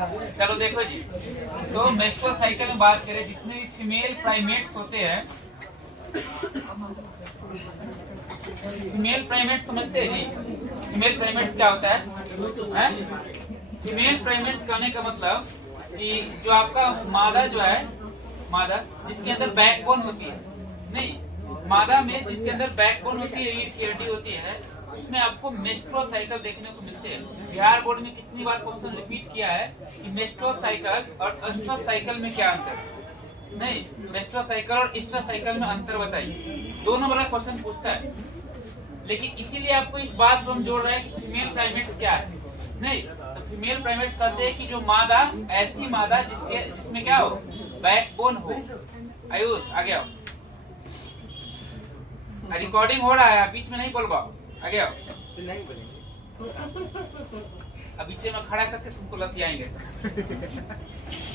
चलो देखो जी, तो मेंस्ट्रुअल साइकिल में बात करें, जितने भी फीमेल प्राइमेट्स होते हैं, फीमेल प्राइमेट्स समझते हैं जी? फीमेल प्राइमेट्स क्या होता है? फीमेल प्राइमेट्स कहने का मतलब कि जो आपका मादा जो है, मादा जिसके अंदर बैकबोन होती है, नहीं, मादा में जिसके अंदर बैकबोन होती है, रीढ़ की हड्डी होती है, उसमें आपको मेंस्ट्रुअल साइकिल देखने को मिलते हैं। बिहार बोर्ड में कितनी बार क्वेश्चन रिपीट किया है कि मेंस्ट्रुअल साइकिल और एस्ट्रल साइकिल में क्या अंतर? नहीं, मेंस्ट्रुअल साइकिल और एस्ट्रल साइकिल में अंतर बताइए। 2 नंबर का क्वेश्चन पूछता है, लेकिन इसीलिए आपको इस बात पर हम जोड़ रहे हैं कि फीमेल प्राइमेट्स क्या है। नहीं, तो फीमेल प्राइमेट्स कहते हैं कि जो मादा, ऐसी मादा जिसमें क्या हो, बैकबोन हो। आयुष आगे आओ, रिकॉर्डिंग हो रहा है, बीच में नहीं बोलवाओ, आगे आओ। अब बीच में खड़ा करके तुमको लतियाएंगे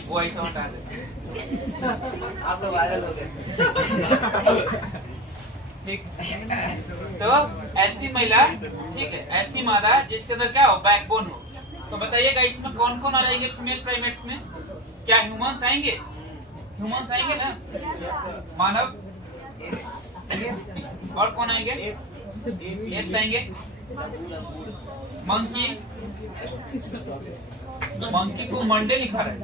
वो ऐसा होता है। आप तो वायरल हो गए। ठीक, तो ऐसी महिला, ठीक है, ऐसी मादा जिसके अंदर क्या हो, बैकबोन हो। तो बताइएगा इसमें कौन कौन आ जाएंगे फीमेल प्राइमेट्स में? क्या ह्यूमंस आएंगे? ह्यूमंस आएंगे ना, मानव, और कौन आएंगे? एप्स आएंगे, मंकी, मंकी को मंडे लिखा रहा है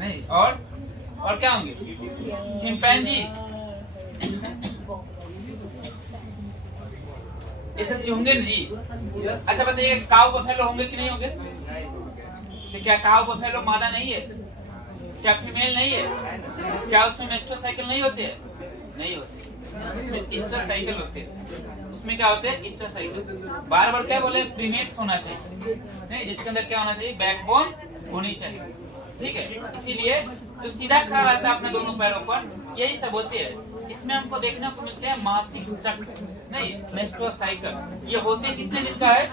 नहीं, और क्या होंगे? चिंपैंजी, ये सब होंगे ना जी। अच्छा बताइए, काऊ बफेलो होंगे कि नहीं होंगे? तो क्या काऊ बफेलो मादा नहीं है? क्या फीमेल नहीं है? क्या उसमें मेंस्ट्रुअल साइकिल नहीं होते हैं? नहीं होते, उसमें एस्ट्रल साइकिल होते हैं। उसमें क्या होते हैं? Astral cycle. बार बार क्या बोले, प्रीमेट्स होना चाहिए, नहीं, जिसके अंदर क्या होना चाहिए, बैकबोन होनी चाहिए, ठीक है। इसीलिए जो सीधा खड़ा रहता है अपने दोनों पैरों पर, यही सब होते हैं। इसमें हमको देखने को मिलते हैं मासिक चक्र, नहीं, मेंस्ट्रुअल साइकिल। ये होते कितने दिन का है?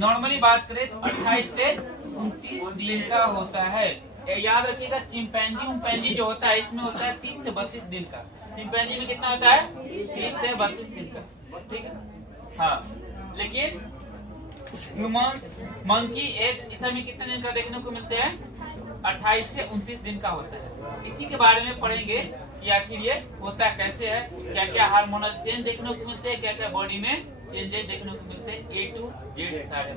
नॉर्मली बात करें 28 से 29 दिन का होता है। याद रखिएगा, चिंपैंजी जो होता है, इसमें होता है 30 से 32 दिन का। चिंपैंजी में कितना होता है? 30 से 32 दिन का, ठीक है। हाँ, लेकिन ह्यूमंस, मंकी, एप्स, इस में कितने दिन का देखने को मिलते हैं? 28 से 29 दिन का होता है। इसी के बारे में पढ़ेंगे कि आखिर ये होता कैसे है, क्या क्या हार्मोनल चेंज देखने को मिलते हैं, क्या क्या बॉडी में चेंजेस देखने को मिलते हैं, A to Z सारे।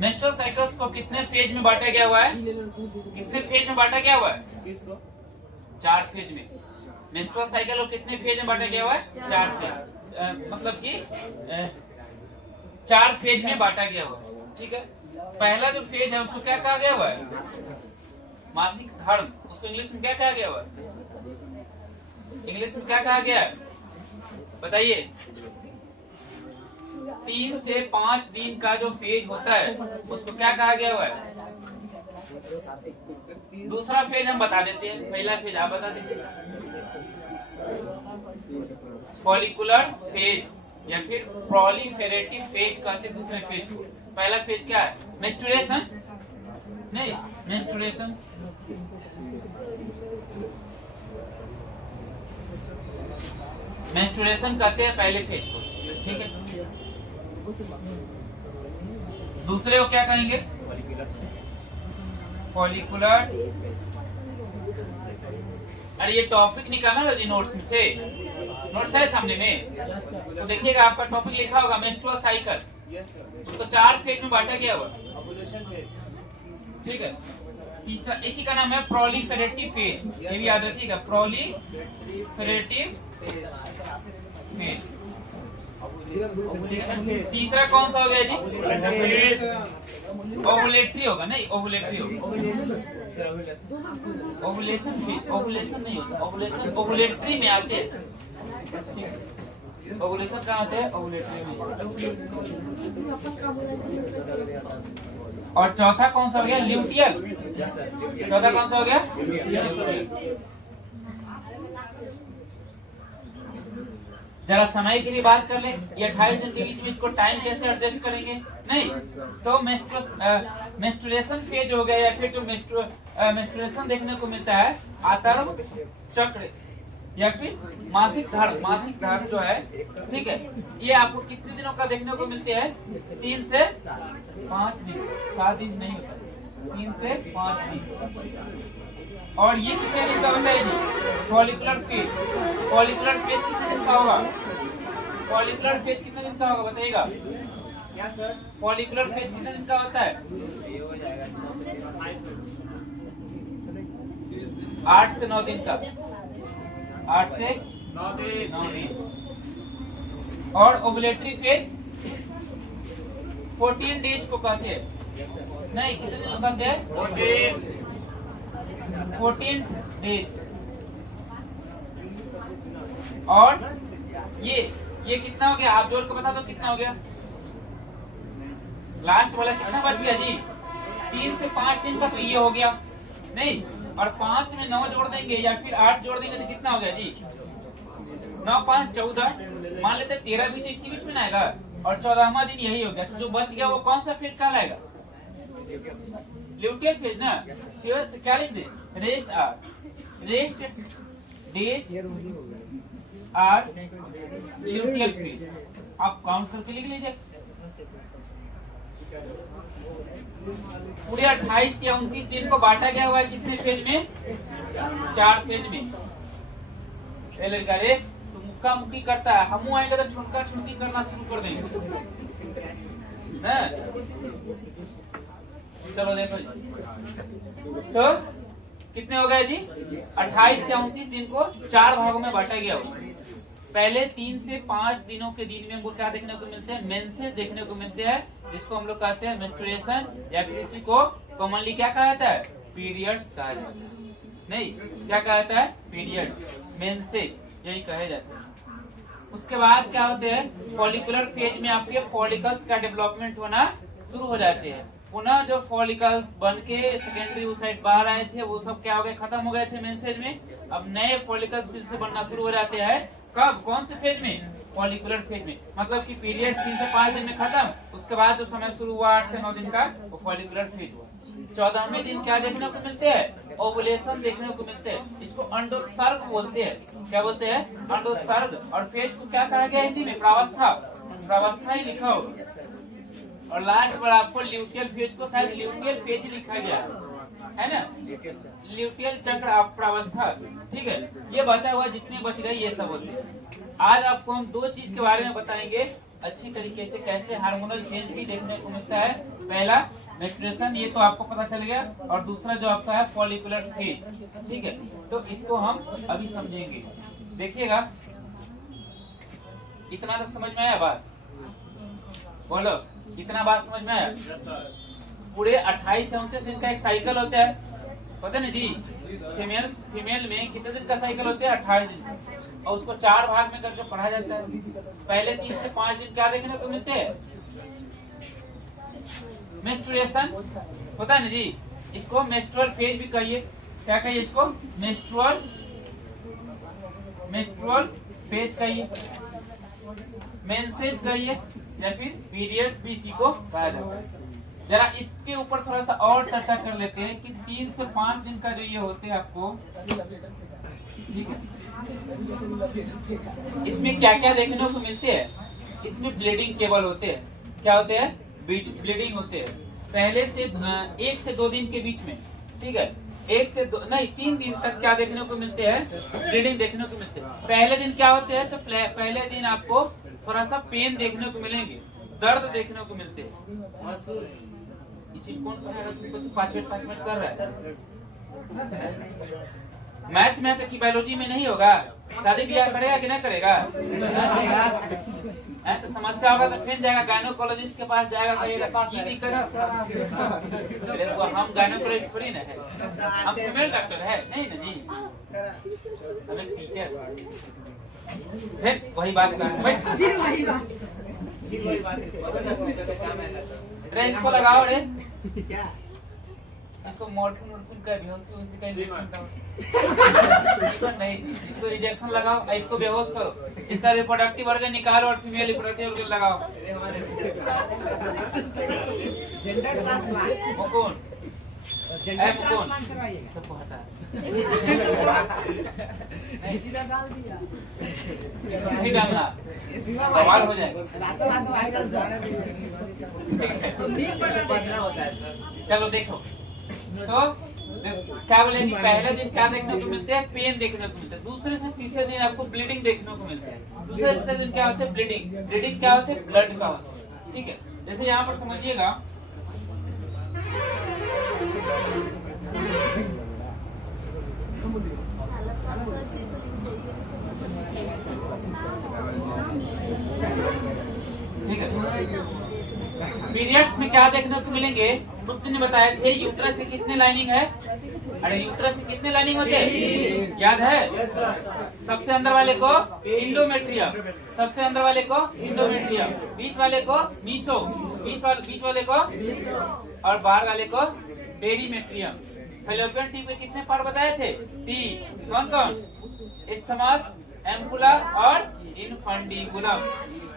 मेंस्ट्रुअल साइकिल्स को कितने फेज में बांटा गया हुआ है? कितने फेज में बांटा गया हुआ है? 4 फेज में। मेंस्ट्रुअल साइकिल को कितने फेज में बांटा गया हुआ है? 4 फेज, मतलब कि 4 फेज में बांटा गया हुआ है, ठीक है। पहला जो फेज है उसको क्या कहा गया हुआ है? मासिक धर्म। उसको इंग्लिश में क्या कहा गया हुआ है? इंग्लिश में क्या कहा गया है बताइए? 3 से 5 दिन का जो फेज होता है उसको क्या कहा गया हुआ है? दूसरा फेज हम बता देते हैं, पहला फेज आप बता दीजिए। फॉलिकुलर फेज या फिर प्रोलिफेरेटिव फेज कहते हैं दूसरे फेज को। पहला फेज क्या है? मेंस्ट्रुएशन, नहीं, मेंस्ट्रुएशन, मेंस्ट्रुएशन कहते हैं पहले फेज को, ठीक है। दूसरे को क्या कहेंगे? फॉलिकुलर। अरे ये टॉपिक निकालना ना जी नोट्स में से, नोट्स है सामने में, तो देखिएगा आपका टॉपिक लिखा होगा मेंस्ट्रुअल साइकिल। उसको 4 फेज में बांटा गया हुआ, ठीक है। तीसरा, इसी का नाम है प्रोलिफेरेटिव फेज, ये भी याद रखिएगा, प्रोलिफेरेटिव फेज। तीसरा कौन सा हो गया जी? ओवुलेटरी होगा, नहीं, ओवुलेटरी होगा। ओवुलेशन फेज, ओवुलेशन नहीं होता, ओवुलेशन ओवुलेटरी में आते हैं, ओवुलेशन कहाँ आते हैं? ओवुलेटरी में। और चौथा कौन सा हो गया? ल्यूटियल। चौथा कौन सा हो गया? जरा समय की भी बात कर ले, ये 28 दिन के बीच में इसको टाइम कैसे एडजस्ट करेंगे? नहीं, तो मेंस्ट्रुएशन फेज हो गया, या फिर जो मेंस्ट्रुएशन देखने को मिलता है आतर्म चक्र, या फिर मासिक धर्म जो है, ठीक है, ये आपको कितने दिनों का देखने को मिलते हैं? 3 से 5 दिन, 7 दिन नहीं होता, 3 से 5 दिन। और ये कितने दिन का होता है जी? फॉलिकुलर फेज कितने दिन का होगा? फॉलिकुलर फेज कितने दिन का होगा बताइएगा? क्या सर? फॉलिकुलर फेज कितने दिन का होता है? ये हो जाएगा 8 से 9 दिन का, 8 से 9 दिन। और ओवुलेटरी फेज 14 डेज को कहते हैं, नहीं कितने दिन को कहते हैं? 14 डेज। और ये कितना हो गया? आप जोड़ के बता दो कितना हो गया? लास्ट वाला कितना बच गया जी? 3 से 5 दिन का तो ये हो गया, नहीं, और 5 में 9 जोड़ देंगे या फिर 8 जोड़ देंगे तो कितना हो गया जी? 9 5 14, मान लेते 13 भी तो इसी बीच में आएगा, और 14वां दिन यही हो गया। तो जो बच गया वो कौन सा फेज कहलाएगा? ल्यूटियल फेज ना। तो क्या लिख दे? Rest days are luteal phase. आप काउंट करके लिख लीजिए। पूरे 28 या 29 दिन को बांटा गया हुआ है कितने फेज में? 4 फेज में। लड़का रे तो मुक्का मुक्की करता है, हम आएंगे तो छुटका छुटकी करना शुरू कर देंगे ना। चलो देखो जी, तो कितने हो गए जी? 28 या 29 दिन को 4 भागों में बांटा गया हुआ। पहले 3 से 5 दिनों के दिन में हमको क्या देखने को मिलते हैं? मेंसेस देखने को मिलते हैं, जिसको हम लोग कहते हैं मेंस्ट्रुएशन, या फिर इसी को कॉमनली क्या कहा जाता है? पीरियड्स कहा जाता है। नहीं, क्या कहा जाता है? पीरियड्स, मेंसेस यही कहे जाते हैं। उसके बाद क्या होते हैं? फॉलिकुलर फेज में आपके फॉलिकल्स का डेवलपमेंट होना शुरू हो जाते हैं। पुनः जो फॉलिकल्स बन के सेकेंडरी ओसाइट बाहर आए थे वो सब क्या हो गए? खत्म हो गए थे मेंसेज में। अब नए फॉलिकल्स फिर से बनना शुरू हो जाते हैं। कब? कौन से फेज में? फॉलिकुलर फेज में। मतलब कि पीरियड 3 से 5 दिन में खत्म, उसके बाद जो समय शुरू हुआ 8 से 9 दिन का, वो फॉलिकुलर फेज हुआ। 14वें दिन क्या देखने को मिलते हैं? ओवुलेशन देखने को मिलते हैं। इसको अंडोत्सर्ग बोलते हैं। क्या बोलते हैं? अंडोत्सर्ग। और फेज को क्या कहा गया हिंदी में? प्रावस्था ही लिखा हो। और लास्ट पर आपको ल्यूटियल फेज को शायद ल्यूटियल फेज लिखा गया है ना, ल्यूटियल चक्र प्रावस्था। ठीक है, ये बचा हुआ जितने बच गए ये सब होते हैं। आज आपको हम 2 चीज के बारे में बताएंगे अच्छी तरीके से, कैसे हार्मोनल चेंज भी देखने को मिलता है। पहला मेंस्ट्रुएशन, ये तो आपको पता चल गया, और दूसरा जो आपका है फॉलिकुलर फेज। ठीक है, तो इसको हम अभी समझेंगे। देखिएगा, इतना तक समझ में आया बात? बोलो, कितना बात समझ में आया? पूरे 28 से 29 दिन का एक साइकिल होता है, पता नहीं जी? फीमेल में कितने दिन का साइकिल होता है? 28 दिन, और उसको 4 भाग में करके पढ़ा जाता है। पहले 3 से 5 दिन क्या देखने को मिलते हैं? मेंस्ट्रुएशन, पता नहीं जी? इसको मेंस्ट्रुअल फेज भी कहिए। क्या कहिए इसको? मेंस्ट्रुअल फेज कहिए, मेंसेज कहिए, या फिर पीरियड्स भी इसी को कहा जाता है। जरा इसके ऊपर थोड़ा सा और चर्चा कर लेते हैं कि 3 से 5 दिन का जो ये होते हैं आपको, ठीक है, इसमें क्या क्या देखने को मिलते हैं? इसमें ब्लीडिंग केवल होते हैं। क्या होते हैं? ब्लीडिंग होते हैं। पहले से 1 से 2 दिन के बीच में, ठीक है, 1 से 2 नहीं 3 दिन तक क्या देखने को मिलते हैं? ब्लीडिंग देखने को मिलते हैं। पहले दिन क्या होते हैं? तो पहले दिन आपको थोड़ा सा पेन देखने को मिलेंगे, दर्द देखने को मिलते हैं। ये चीज कौन पढ़ाएगा तुमको? 5 मिनट कर रहा है। मैथ में तो की बायोलॉजी में नहीं होगा? शादी ब्याह करेगा कि नहीं करेगा? तो समस्या होगा तो फिर जाएगा गायनोकोलॉजिस्ट के पास, जाएगा कहेगा ये भी करो। तो हम गायनोकोलॉजिस्ट थोड़ी ना है, हम फीमेल डॉक्टर है नहीं ना जी, हम एक टीचर। फिर वही बात रे, इसको लगाओ रे, इसको मॉर्फिन का बेहोशी उसी का इंजेक्शन नहीं, इसको इंजेक्शन लगाओ, इसको बेहोश करो, इसका रिप्रोडक्टिव ऑर्गन निकालो और फीमेल रिप्रोडक्टिव ऑर्गन लगाओ। जेंडर ट्रांसप्लांट वो कौन? एम कौन सबको हटा सीधा डाल दिया नहीं डालना बवाल हो जाएगा। रातों रात वायरल पढ़ना होता है सर। चलो देखो तो क्या बोले कि पहले दिन क्या देखने को मिलते हैं, पेन देखने को मिलता है। दूसरे से तीसरे दिन आपको ब्लीडिंग देखने को मिलता है। दूसरे तीसरे दिन क्या होता है, ब्लीडिंग। ब्लीडिंग क्या होता है, ब्लड का होता है। ठीक है, जैसे यहाँ पर समझिएगा ठीक है। पीरियड्स में क्या देखने को मिलेंगे, उस दिन बताए थे यूट्रस से कितने लाइनिंग है। अरे यूट्रस से कितने लाइनिंग होते हैं याद है? सबसे अंदर वाले को इंडोमेट्रियम, सबसे अंदर वाले को इंडोमेट्रियम, बीच वाले को मीसो, बीच वाले को और बाहर वाले को पेरीमेट्रियम। फैलोपियन ट्यूब के कितने पार्ट बताए थे? 3। कौन कौन? इस्थमास, एम्पुला और इनफंडिबुलम।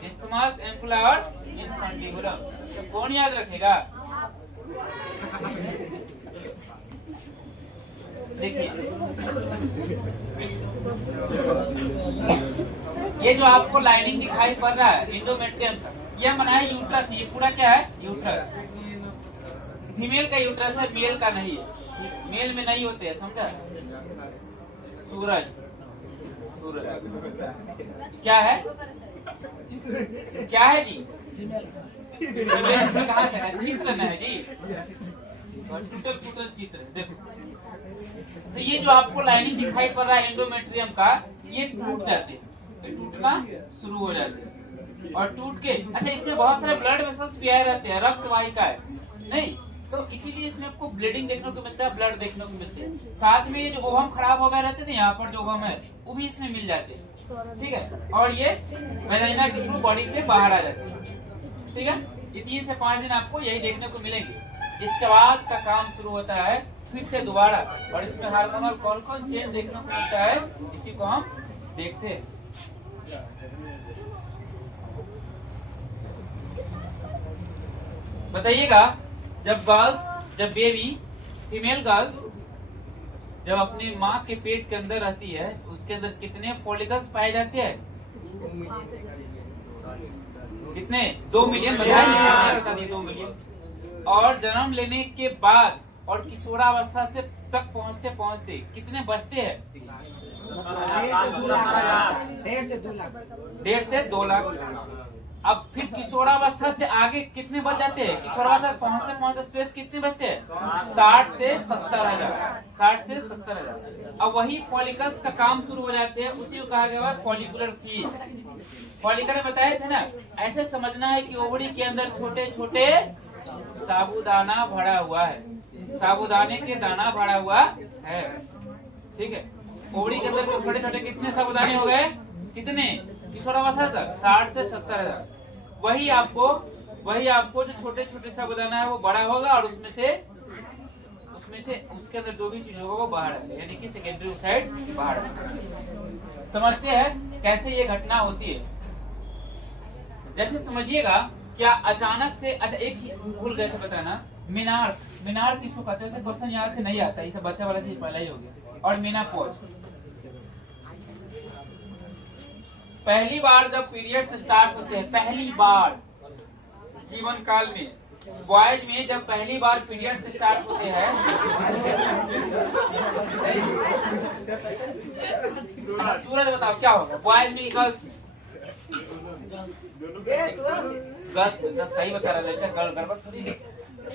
इस्थमास, एम्पुला और इनफंडिबुलम। तो कौन याद रखेगा? देखिए ये जो आपको लाइनिंग दिखाई पड़ रहा है इंडोमेट्रियम का, यह बना है यूट्रस। ये पूरा क्या है? यूट्रस। फीमेल का यूट्रस है, मेल का नहीं है। मेल में नहीं होते हैं, समझा? सूरज, सूरज क्या है? क्या है जी? कहा चित्र में है जी, टूटल फूटल चित्र। देखो तो ये जो आपको लाइनिंग दिखाई पड़ रहा है इंडोमेट्रियम का, ये टूट जाते हैं, टूटना शुरू हो जाते हैं और टूट के अच्छा इसमें बहुत सारे ब्लड वेसल्स भी आए रहते हैं, रक्त वाहिका है नहीं, तो इसीलिए इसमें आपको ब्लीडिंग देखने को मिलता है, ब्लड देखने को मिलते हैं। साथ में ये जो ओवम खराब हो गए रहते थे, यहाँ पर जो ओवम है वो भी इसमें मिल जाते हैं। ठीक है, और ये वेजाइना के थ्रू बॉडी से बाहर आ जाते हैं। ठीक है, ये 3 से 5 दिन आपको यही देखने को मिलेंगे। इसके बाद का काम शुरू होता है फिर से दोबारा, और इसमें हार्मोनल कौन कौन चेंज देखने को मिलता है, इसी को हम देखते हैं। बताइएगा, जब बेबी फीमेल गर्ल्स जब अपनी माँ के पेट के अंदर रहती है, उसके अंदर कितने फॉलिकल्स पाए जाते हैं? कितने? 2 मिलियन बताइए, 2 मिलियन। और जन्म लेने के बाद और किशोरावस्था से तक पहुँचते कितने बचते हैं? 1.5 से 2 लाख। अब फिर किशोरावस्था से आगे कितने बच जाते हैं? किशोरावस्था पहुँचते स्ट्रेस कितने बचते हैं? 60 से 70,000। अब वही फॉलिकल्स का काम शुरू हो जाते हैं, उसी को कहा गया फॉलिकुलर फ्यूज। फॉलिकल बताए थे ना, ऐसे समझना है कि ओवरी के अंदर छोटे छोटे साबूदाना भरा हुआ है, साबूदाने के दाना भरा हुआ है। ठीक है, ओवरी के अंदर छोटे छोटे कितने साबूदाने हो गए? कितने? किशोरावस्था तक 60 से 70,000। वही आपको जो छोटे छोटे साबूदाना है वो बड़ा होगा और उसमें से उसके अंदर जो भी चीज होगा वो बाहर है, यानी कि सेकेंडरी साइड बाहर है। समझते हैं कैसे ये घटना होती है? जैसे समझिएगा, क्या अचानक से, अच्छा एक चीज भूल गए थे बताना, मीनार किसको कहते हैं? क्वेश्चन यहाँ से नहीं आता, ये सब बच्चा वाला चीज पहले ही हो गया। और मेनोपॉज, पहली बार जब पीरियड्स स्टार्ट होते हैं, पहली बार जीवन काल में बॉयज में जब पहली बार पीरियड्स स्टार्ट होते हैं, सूरज बताओ क्या होगा बॉयज में? गर्ल्स सही बता रहा है, गड़बड़ थोड़ी है।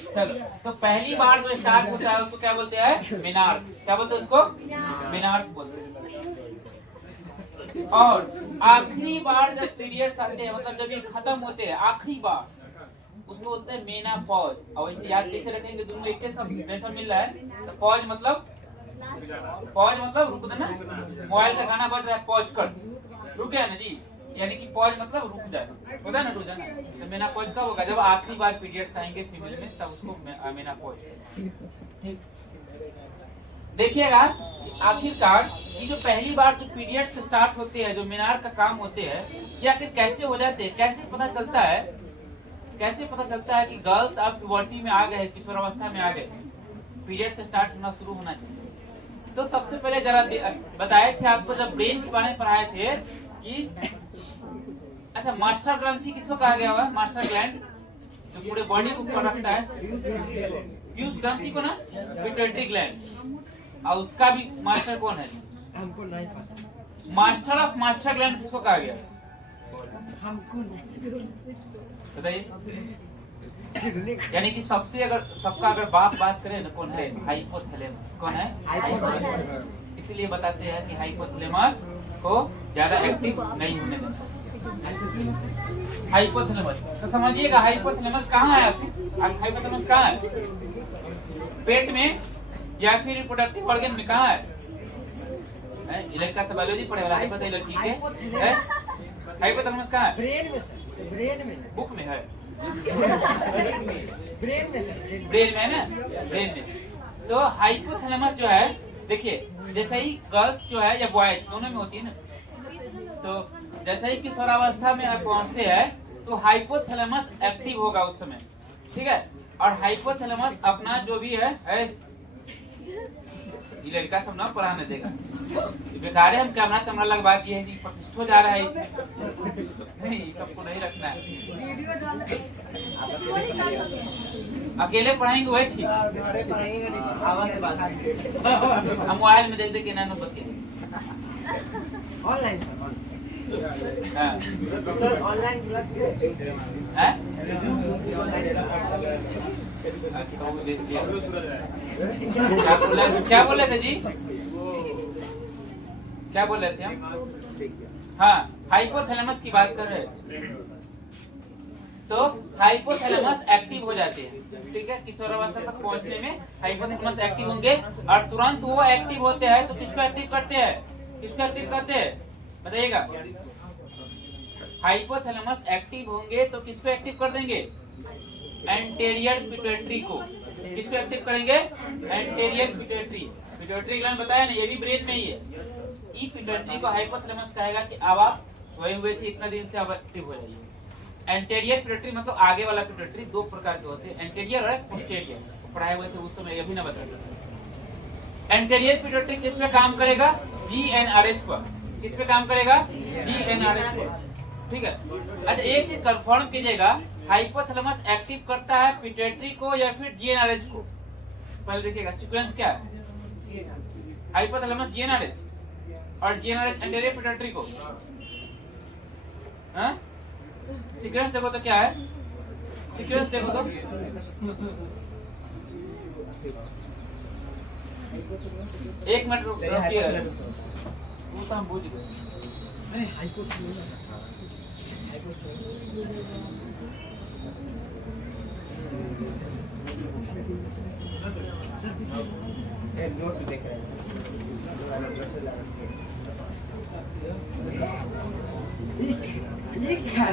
चलो, तो पहली बार जो स्टार्ट होता है उसको क्या बोलते हैं? मेनार। क्या बोलते हैं उसको? मेनार बोलते हैं। और आखिरी बार जब पीरियड्स आते हैं, मतलब जब ये खत्म होते हैं आखिरी बार, उसको बोलते हैं मेनापॉज। और याद कैसे रखेंगे, दोनों एक ही सब जैसा मिल रहा है। तो पॉज मतलब रुक देना। मोबाइल का गाना बज रहा है, पॉज कर, रुक गया ना जी, यानी कि पॉज मतलब रुक जाना, होता है ना, रुक जाना। तो मेनापॉज कब होगा? जब आखिरी बार पीरियड्स आएंगे फीमेल में, तब उसको मेनापॉज। ठीक, देखिएगा कि आखिरकार ये जो पहली बार जो पीरियड्स स्टार्ट होते हैं, जो मीनार का काम होते हैं, ये आखिर कैसे हो जाते हैं? कैसे पता चलता है कि गर्ल्स आप प्यूबर्टी में आ गए, किशोरावस्था में आ गए? पीरियड से स्टार्ट होना शुरू होना चाहिए। तो सबसे पहले जरा बताए थे आपको जब ब्रेन के बारे में पढ़ाए थे कि अच्छा मास्टर ग्रंथि किसको कहा गया हुआ? मास्टर ग्लैंड जो पूरे बॉडी को ऊपर रखता है, प्यूस ग्रंथि को ना, पिट्यूटरी ग्लैंड। और उसका भी मास्टर कौन है? हमको नहीं पता। मास्टर ऑफ मास्टर ग्लैंड किसको कहा गया? हमको नहीं बताइए। यानी कि सबसे अगर सबका अगर बात करें तो कौन है? हाइपोथैलेमस। कौन है? हाइपोथैलेमस। इसीलिए बताते हैं कि हाइपोथैलेमस को ज्यादा एक्टिव नहीं होने देना। हाइपोथैलेमस तो समझिएगा, हाइपोथैलेमस कहाँ है? हाइपोथैलेमस कहाँ है? पेट में या फिर रिप्रोडक्टिव ऑर्गन में? कहाँ है? लड़का से बायोलॉजी पढ़े वाला है, बताइए लड़की के हाइपोथैलेमस कहाँ है? ब्रेन में सर, ब्रेन में। बुक में है? ब्रेन में सर, ब्रेन में है ना, ब्रेन में। तो हाइपोथैलेमस जो है, देखिए जैसे ही गर्ल्स जो है या बॉयज दोनों में होती है ना, तो जैसे ही किशोरावस्था में आप पहुंचते हैं तो हाइपोथैलेमस एक्टिव होगा उस समय, ठीक है। और हाइपोथैलेमस अपना जो भी है ये लड़का सब ना पढ़ाने देगा, बेकार है। हम कैमरा लगवा दिए हैं, प्रतिष्ठित हो जा रहा है इसमें। नहीं, सबको नहीं रखना है, अकेले पढ़ाएंगे वही ठीक। हम मोबाइल में देख के ना बच्चे online sir, sir online class क्या बोल रहे थे जी? क्या बोल रहे थे हम? हाँ, हाइपोथैलेमस की बात कर रहे हैं। तो हाइपोथैलेमस एक्टिव हो जाते हैं, ठीक है। किशोरावस्था तक पहुंचने में हाइपोथैलेमस एक्टिव होंगे और तुरंत वो एक्टिव होते हैं तो किसको एक्टिव करते हैं? किसको एक्टिव करते हैं बताइएगा? हाइपोथैलेमस एक्टिव होंगे तो किसको एक्टिव कर देंगे? एंटेरियर पिट्यूटरी को। किसको एक्टिव करेंगे? Anterior pituitary. पिट्यूटरी ग्लैंड बताया ना, ये भी ब्रेन में ही है। ई पिट्यूटरी को हाइपोथैलेमस कहेगा कि अब आप सोए हुए थे इतना दिन से, अब एक्टिव हो जाइए। एंटेरियर पिट्यूटरी मतलब आगे वाला पिट्यूटरी। दो प्रकार के होते हैं, एंटेरियर और पोस्टीरियर। पढ़ाए हुए थे उस समय, ये भी ना बताइए। एंटेरियर पिट्यूटरी किस पे काम करेगा? GnRH पर। किस पे काम करेगा? GnRH पर, ठीक है। अच्छा एक चीज कंफर्म कीजिएगा, हाइपोथैलेमस एक्टिव करता है पिट्यूटरी को या फिर GnRH को? पहले देखिएगा सीक्वेंस क्या है। हाइपोथैलेमस GnRH और GnRH एंटेरियर पिट्यूटरी को। हाँ, सीक्वेंस देखो तो क्या है? सीक्वेंस देखो तो एक मिनट रुकिए, वो तो हम बुझ गए। नहीं हाइपोथैलेमस नोट्स देख रहे हैं। ये क्या है?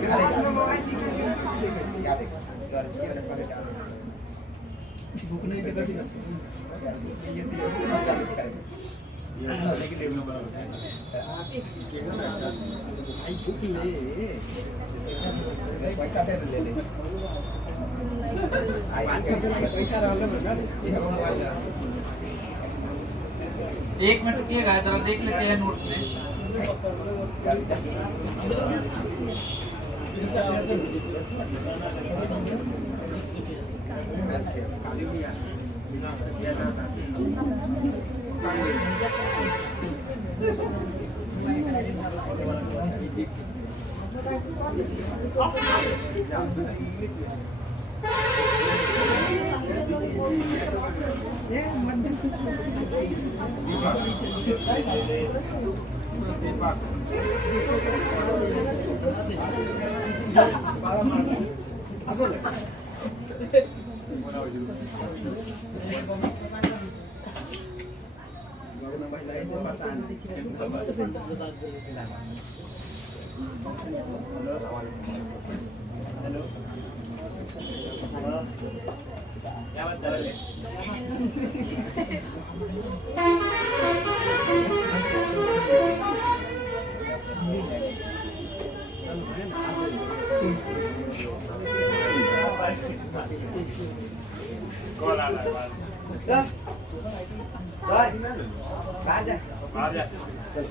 क्लास में मोबाइल क्या देखो सर, बुक नहीं देखा थी पैसा दे ले पैसा एक मिनट रुकिएगा, जरा देख लेते हैं नोट्स में। क्या बात कर रहे? सर सर बाहर जा बाहर चलो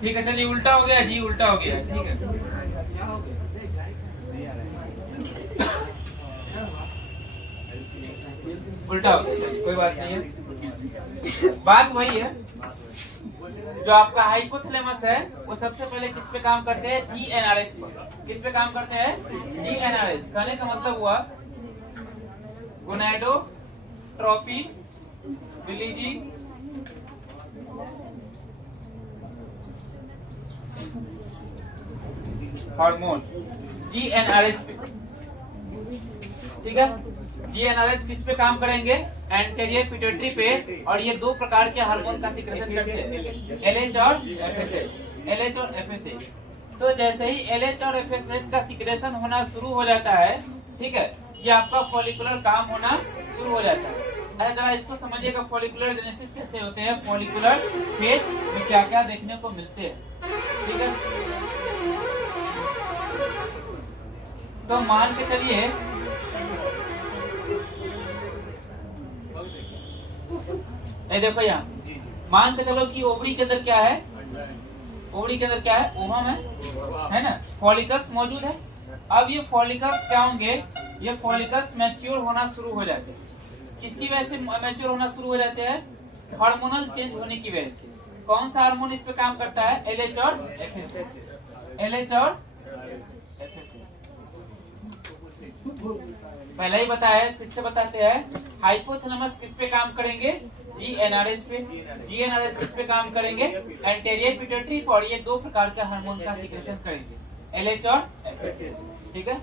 ठीक है, चलिए उल्टा हो गया जी, उल्टा हो गया, ठीक है। उल्टा हो गया, चलिए कोई बात नहीं है। बात वही है, जो आपका हाइपोथैलेमस है वो सबसे पहले किस पे काम करते हैं? जीएनआरएच पर। किस पे काम करते हैं? जीएनआरएच। कहने का मतलब हुआ गोनाडोट्रोपिन रिलीजिंग हार्मोन, जीएनआरएच पे, ठीक है। जीएनआरएच किस पे काम करेंगे? एंटीरियर पिट्यूटरी पे। और ये दो प्रकार के हार्मोन का सिक्रेशन करते हैं, एलएच और एफएसएच। एलएच और एफएसएच। तो जैसे ही एलएच और एफएसएच का सिक्रेशन होना शुरू हो जाता है, ठीक है, ये आपका फॉलिकुलर काम होना शुरू हो जाता है। अच्छा जरा इसको समझिएगा, फॉलिकुलर जेनेसिस कैसे होते हैं, फॉलिकुलर फेज में क्या क्या देखने को मिलते हैं, ठीक है। तो मान के चलिए ये देखो यहाँ, मान के चलो कि ओवरी के अंदर क्या है? ओवरी के अंदर क्या है? ओवम है ना, फॉलिकल्स मौजूद है। अब ये फॉलिकल्स क्या होंगे? ये फॉलिकल्स मैच्योर होना शुरू हो जाते हैं। किसकी वजह से मैच्योर होना शुरू हो जाते हैं? हार्मोनल चेंज होने की वजह से। कौन सा हार्मोन इस पे काम करता है? एलएच और एफएसएच। एलएच और एफएसएच पहले ही बताया, फिर से बताते हैं। हाइपोथैलेमस किस पे काम करेंगे? जीएनआरएच पे। जीएनआरएच किस पे काम करेंगे? एंटीरियर पिट्यूटरी पर। ये दो प्रकार के हार्मोन का सिक्रेशन करेंगे, एलएच और एफएसएच, ठीक है।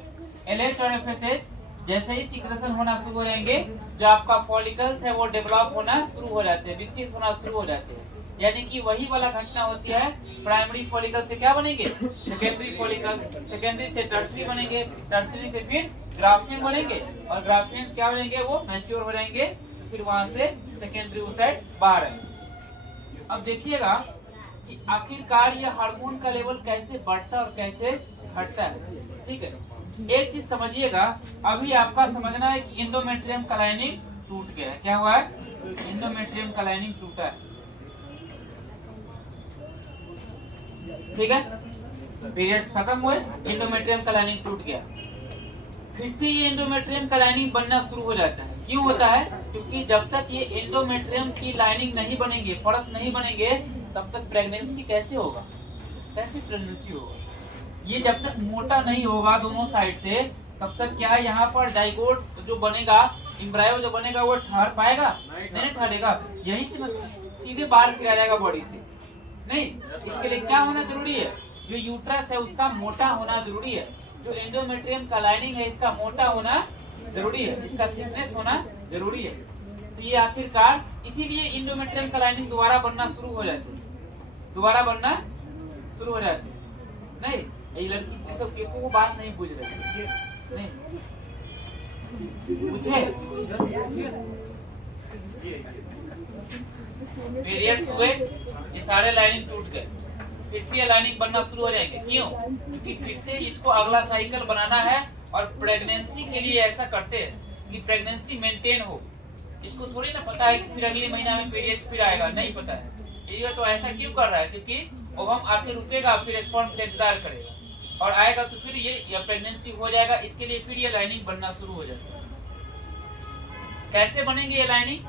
एलएच और एफएसएच जैसे ही सिक्रेशन होना शुरू हो जाएंगे, जो आपका फॉलिकल्स है वो डेवलप होना शुरू हो जाते हैं, विकसित होना शुरू हो जाते हैं। यानी कि वही वाला घटना होती है, प्राइमरी फॉलिकल से क्या बनेंगे? सेकेंडरी फॉलिकल, सेकेंडरी से टर्सरी बनेंगे, टर्सरी से फिर ग्राफियन बनेंगे, और ग्राफियन क्या बनेंगे? वो मैच्योर हो जाएंगे, फिर वहां से सेकेंडरी ओसाइट बाहर आएंगे। अब देखिएगा कि आखिरकार ये हार्मोन का लेवल कैसे बढ़ता है और कैसे घटता है, ठीक है। एक चीज समझिएगा, अभी आपका समझना है कि एंडोमेट्रियम का लाइनिंग टूट गया है। क्या हुआ है? एंडोमेट्रियम का लाइनिंग टूटा है, ठीक है। पीरियड्स खत्म हुए, एंडोमेट्रियम का लाइनिंग टूट गया, फिर से ये एंडोमेट्रियम का लाइनिंग बनना शुरू हो जाता है। क्यों होता है? क्योंकि जब तक ये एंडोमेट्रियम की लाइनिंग नहीं बनेंगे, परत नहीं बनेंगे, तब तक प्रेगनेंसी कैसे होगा? कैसे प्रेगनेंसी होगा? ये जब तक मोटा नहीं होगा दोनों साइड से, तब तक क्या यहाँ पर जाइगोट जो बनेगा, एम्ब्रायो जो बनेगा, वो ठहर पाएगा? नहीं ठहरेगा, यहीं से सीधे बाहर फिर आ जाएगा बॉडी से। नहीं, इसके लिए क्या होना जरूरी है? जो यूट्रस है उसका मोटा होना जरूरी है, जो एंडोमेट्रियम का लाइनिंग है इसका मोटा होना जरूरी है, इसका थिकनेस होना जरूरी है। तो ये आखिरकार इसीलिए एंडोमेट्रियम का लाइनिंग दोबारा बनना शुरू हो जाती है, दोबारा बनना शुरू हो जाती है। नहीं, ये लड़की सब के को बात नहीं पूछ रही, नहीं पूछे। पीरियड्स हुए, ये सारे लाइनिंग टूट गए, फिर से लाइनिंग बनना शुरू हो जाएंगे। क्यों? क्योंकि फिर से इसको अगला साइकिल बनाना है, और प्रेगनेंसी के लिए ऐसा करते हैं कि प्रेगनेंसी मेंटेन हो। इसको थोड़ी ना पता है कि फिर अगले महीना में पीरियड्स फिर आएगा, नहीं पता है। ये तो ऐसा क्यों कर रहा है? क्योंकि ओवम आके रुकेगा, फिर स्पर्म का इंतजार करेगा, और आएगा तो फिर ये प्रेगनेंसी हो जाएगा। इसके लिए फिर ये लाइनिंग बनना शुरू हो जाएगा। कैसे बनेंगे ये लाइनिंग?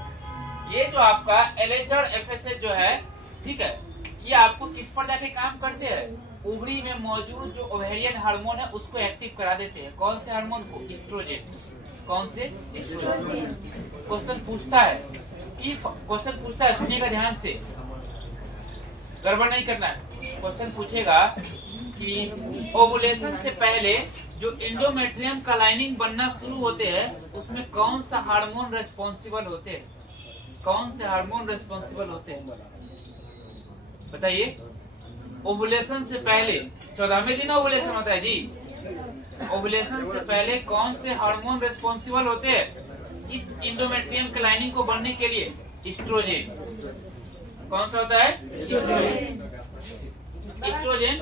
ये जो आपका एलएच और एफएसएच जो है, ठीक है, ये आपको किस पर जाके काम करते हैं? ओवरी में मौजूद जो ओवेरियन हार्मोन है उसको एक्टिव करा देते हैं। कौन से हार्मोन को? एस्ट्रोजन। कौन से? एस्ट्रोजन। क्वेश्चन पूछता है कि सुनिएगा ध्यान से, गड़बड़ नहीं करना है। क्वेश्चन पूछेगा कि ओवुलेशन से पहले जो एंडोमेट्रियम का लाइनिंग बनना शुरू होते हैं, उसमें कौन सा हार्मोन रेस्पॉन्सिबल होते हैं? कौन से हार्मोन रेस्पॉन्सिबल होते हैं बताइए? ओवुलेशन से पहले 14वें दिन ओवुलेशन होता है जी। ओवुलेशन से पहले कौन से हार्मोन रेस्पॉन्सिबल होते हैं? इस इंडोमेट्रियम के लाइनिंग को बनने के लिए एस्ट्रोजन। कौन सा होता है? एस्ट्रोजन।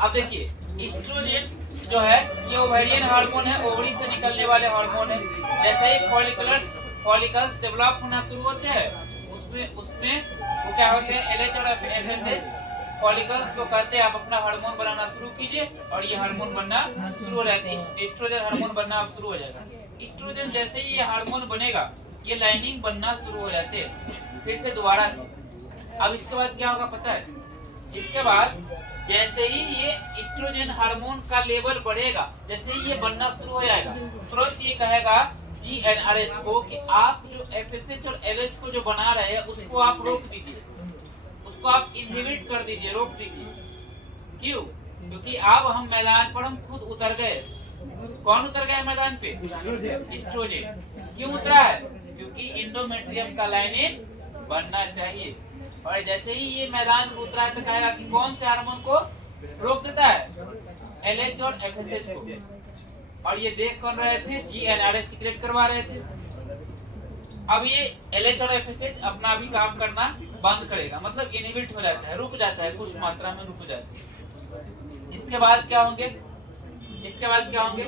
अब देखिए एस्ट्रोजन जो है ये ओवेरियन हार्मोन है, ओवरी से निकलने वाले हार्मोन है। जैसे ही फॉलिकल्स डेवलप होना शुरू होते हैं उसमें वो क्या होते हैं, LH और FSH फॉलिकल्स को कहते हैं आप अपना हार्मोन बनाना शुरू कीजिए और ये हार्मोन बनना शुरू हो जाता है। एस्ट्रोजन हार्मोन बनना अब शुरू हो जाएगा। एस्ट्रोजन जैसे ही ये हार्मोन बनेगा ये लाइनिंग बनना शुरू हो जाते हैं फिर से दोबारा से। अब इसके बाद क्या होगा पता है? इसके बाद जैसे ही ये एस्ट्रोजन हार्मोन का लेवल बढ़ेगा, जैसे ही ये बनना शुरू हो जाएगा, तुरंत ये कहेगा GnRH को कि आप जो FSH और LH को जो बना रहे हैं उसको आप रोक दीजिए, उसको आप इनहिबिट कर दीजिए, रोक दीजिए। क्यों? क्योंकि अब हम मैदान पर हम खुद उतर गए। कौन उतर गया मैदान पे? एस्ट्रोजन। क्यों उतरा है? क्योंकि इंडोमेट्रियम का लाइनिंग बनना चाहिए। और जैसे ही ये मैदान पर उतरा है तो कहेगा कि कौन से हार्मोन को रोक देता है? LH और FSH को। और ये देख कौन रहे थे? GnRH सीक्रेट करवा रहे थे। अब ये LH और FSH अपना भी काम करना बंद करेगा, मतलब इनहिबिट हो जाता है, रुक जाता है, कुछ मात्रा में रुक जाता है। इसके बाद क्या होंगे?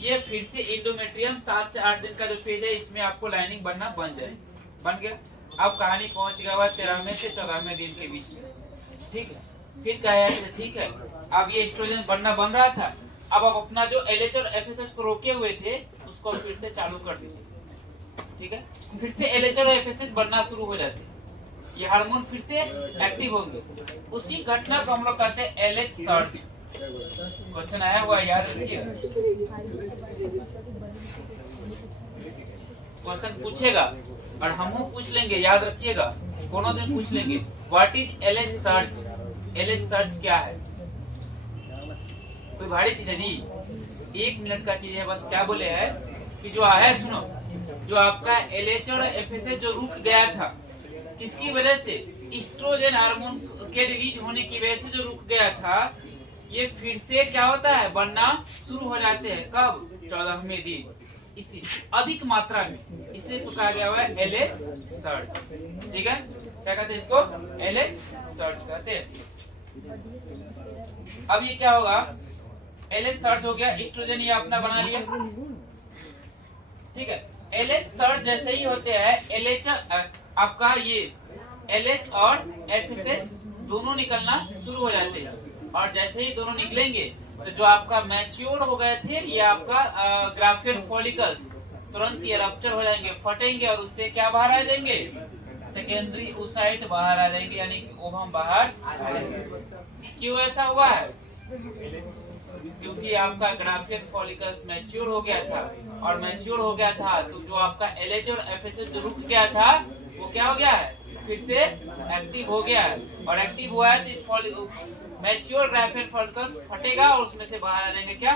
ये फिर से इंडोमेट्रियम 7 से 8 दिन का जो फेज है इसमें आपको लाइनिंग बनना बन गया। अब कहानी पहुंच गया 13वें से 14वें दिन के बीच में। ठीक है, फिर कहा ठीक है अब ये एस्ट्रोजन बनना बन रहा था, अब आप अपना जो LH और FSH को रोके हुए थे उसको फिर से चालू कर दीजिए। ठीक है, फिर से LH और FSH बनना शुरू हो जाते, ये हार्मोन फिर से एक्टिव होंगे। उसी घटना को हम लोग कहते हैं LH सर्ज। क्वेश्चन आया हुआ याद रखिए, क्वेश्चन पूछेगा और हम पूछ लेंगे, याद रखिएगा, दोनों दिन पूछ लेंगे। What is LH surge? LH surge क्या है? कोई भारी चीज है जी, 1 मिनट का चीज है बस। क्या बोले है कि जो है सुनो, जो आपका LH और FSH जो रुक गया था किसकी वजह से? एस्ट्रोजन हार्मोन के रिलीज होने की वजह से जो रुक गया था ये फिर से क्या होता है? बनना शुरू हो जाते हैं। कब? 14वें दिन, इसी अधिक मात्रा में, इसलिए इसको कहा गया हुआ है LH सर्ज। ठीक है, क्या कहते हैं इसको? LH सर्ज कहते हैं। अब ये क्या होगा? LH सर्ज हो गया, एस्ट्रोजन ये अपना बना लिया। ठीक है, LH सर्ज जैसे ही होते हैं LH आपका ये LH और FSH दोनों निकलना शुरू हो जाते हैं। और जैसे ही दोनों निकलेंगे तो जो आपका मैच्योर हो गए थे ये आपका ग्राफियन फॉलिकल्स तुरंत ये रप्चर हो जाएंगे, फटेंगे और उससे क्या बाहर आ जाएंगे? सेकेंडरी oocyte बाहर आ जाएंगे, यानी कि ओवम बाहर आ जाएंगे। क्यों ऐसा हुआ है? क्योंकि आपका ग्राफियन फॉलिकल्स मैच्योर हो गया था, और मैच्योर हो गया था तो जो आपका LH और FSH जो रुक गया था वो क्या हो गया है? फिर से एक्टिव हो गया है। और एक्टिव हुआ है तो इस मैच्योर ग्राफियन फॉलिकल्स फटेगा और उसमें से बाहर आ जाएंगे क्या?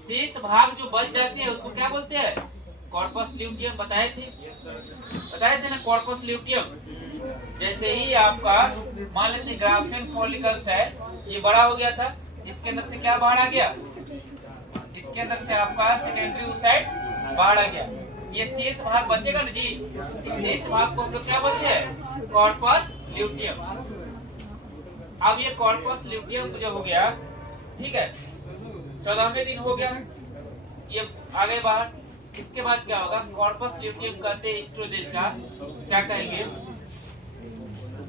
शेष भाग जो बच जाते हैं उसको क्या बोलते हैं? Corpus luteum. बताए थे ना कॉर्पस ल्यूटियम। जैसे ही आपका मान लेते ग्राफियन फॉलिकल्स है ये बड़ा हो गया था, इसके अंदर से क्या बाहर आ गया? इसके अंदर से आपका सेकेंडरी oocyte बाहर आ गया। ये शेष भाग बचेगा ना जी, इस शेष भाग को हम लोग क्या बोलते हैं? Corpus luteum. अब ये कॉर्पस ल्यूटियम जो हो गया, ठीक है, 14वें दिन हो गया, ये आ गए बाहर। इसके बाद क्या होगा? कॉर्पस ल्यूटियम कहते हैं एस्ट्रोजन का, क्या कहेंगे?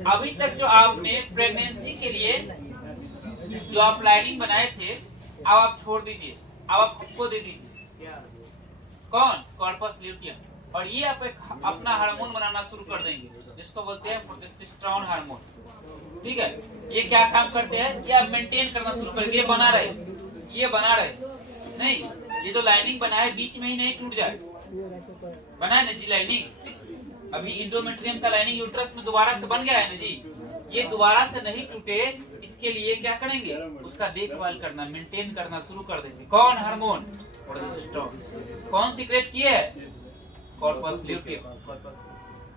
अभी तक जो आपने प्रेगनेंसी के लिए जो आप लाइनिंग बनाए थे अब आप छोड़ दीजिए, अब आप हमको दे दीजिए। कौन? Corpus luteum. और ये आप अपना हार्मोन बनाना शुरू कर देंगे जिसको बोलते हैं प्रोजेस्टेरोन हार्मोन। ठीक है, ये क्या काम करते हैं? ये आप मेंटेन करना शुरू करेंगे, ये बना रहे नहीं, ये जो लाइनिंग बना है बीच में ही नहीं टूट जाए। बना है ना जी लाइनिंग, अभी इंडोमेट्रियम का लाइनिंग यूट्रस में दोबारा से बन गया है ना जी, ये दोबारा से नहीं टूटे इसके लिए क्या करेंगे? उसका देखभाल करना, मेंटेन करना शुरू कर देंगे। कौन? Hormone progesterone. कौन सीक्रेट किए है? Corpus luteum.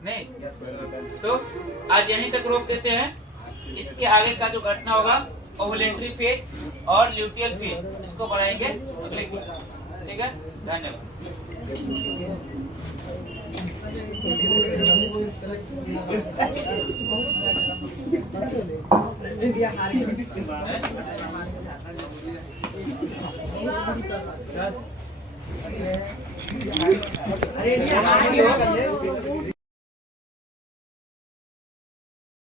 नहीं तो आज यहीं तक रोक देते हैं। इसके आगे का जो घटना होगा ओवुलेटरी फेज और ल्यूटियल फेज, इसको बढ़ाएंगे अगले। ठीक है, धन्यवाद। इंडिया हार गई। अरे इंडिया हार गई हो कर ले।